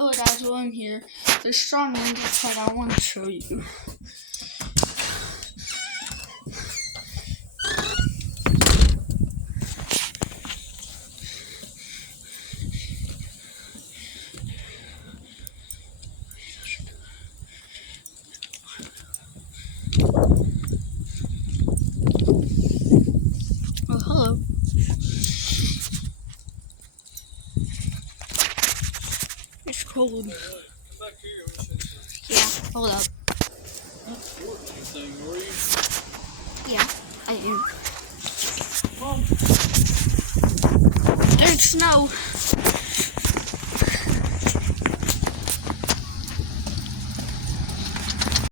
Hello guys, well I'm here. There's strong winds outside. I want to show you. Oh, hello. It's cold. Yeah, hold up. Yeah, I am. There's snow.